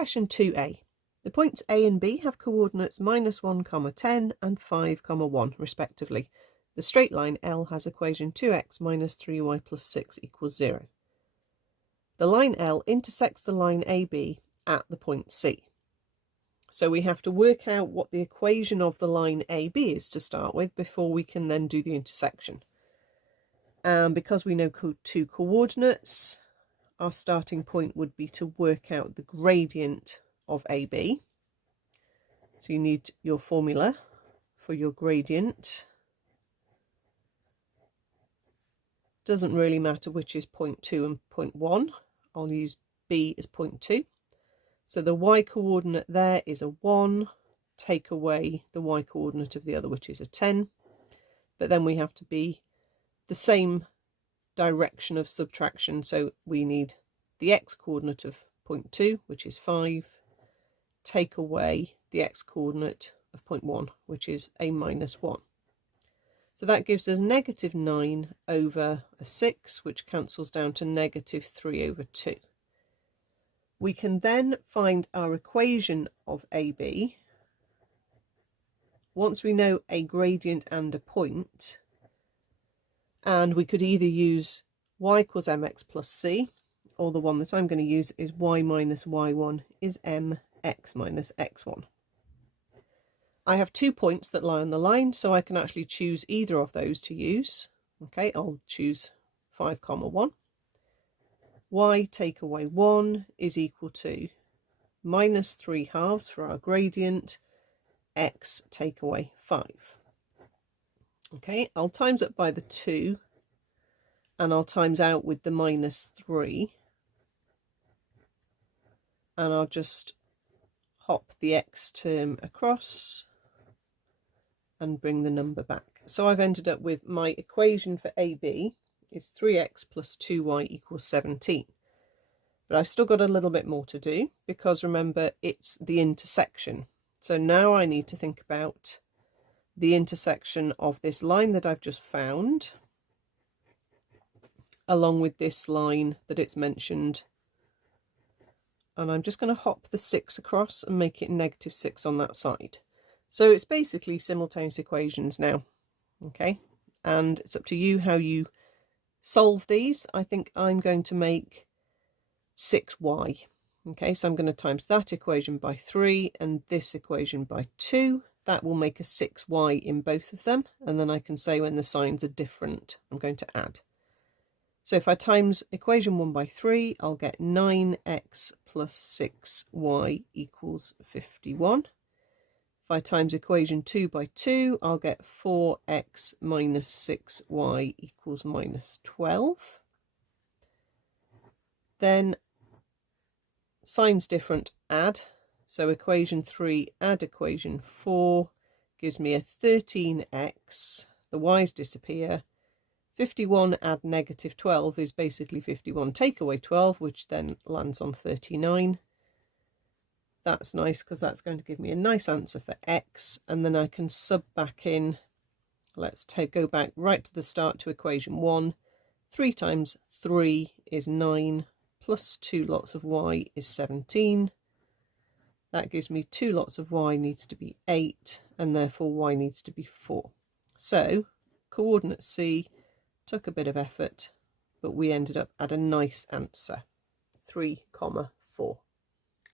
Question 2a. The points A and B have coordinates -1, 10 and 5, 1 respectively. The straight line L has equation 2x minus 3y plus 6 equals 0. The line L intersects the line AB at the point C. So we have to work out what the equation of the line AB is to start with before we can then do the intersection. And because we know two coordinates, our starting point would be to work out the gradient of AB. So you need your formula for your gradient. Doesn't really matter which is 0.2 and 0.1. I'll use B as 0.2. So the y coordinate there is a 1. Take away the y coordinate of the other, which is a 10. But then we have to be the same direction of subtraction. So we need the x coordinate of 0.2, which is 5. Take away the x coordinate of 0.1, which is a -1. So that gives us -9 over a 6, which cancels down to -3 over 2. We can then find our equation of AB. Once we know a gradient and a point, and we could either use y equals mx plus c, or the one that I'm going to use is y minus y1 is mx minus x1. I have 2 points that lie on the line, so I can actually choose either of those to use. Okay, I'll choose 5, 1. Y take away 1 is equal to -3/2 for our gradient, x take away 5. Okay, I'll times up by the 2, and I'll times out with the -3, and I'll just hop the x term across and bring the number back. So I've ended up with my equation for AB is 3x plus 2y equals 17. But I've still got a little bit more to do, because remember, it's the intersection. So now I need to think about the intersection of this line that I've just found, along with this line that it's mentioned. And I'm just going to hop the 6 across and make it -6 on that side. So it's basically simultaneous equations now. Okay, and it's up to you how you solve these. I think I'm going to make 6y. Okay, so I'm going to times that equation by 3 and this equation by 2. That will make a 6y in both of them, and then I can say when the signs are different, I'm going to add. So if I times equation 1 by 3, I'll get 9x plus 6y equals 51. If I times equation 2 by 2, I'll get 4x minus 6y equals -12. Then signs different, add. So equation 3 add equation 4 gives me a 13x. The y's disappear. 51 add -12 is basically 51 take away 12, which then lands on 39. That's nice, because that's going to give me a nice answer for x, and then I can sub back in. Let's go back right to the start to equation 1. 3 times 3 is 9, plus 2 lots of y is 17. That gives me 2 lots of y needs to be 8, and therefore y needs to be 4. So coordinate C took a bit of effort, but we ended up at a nice answer, 3,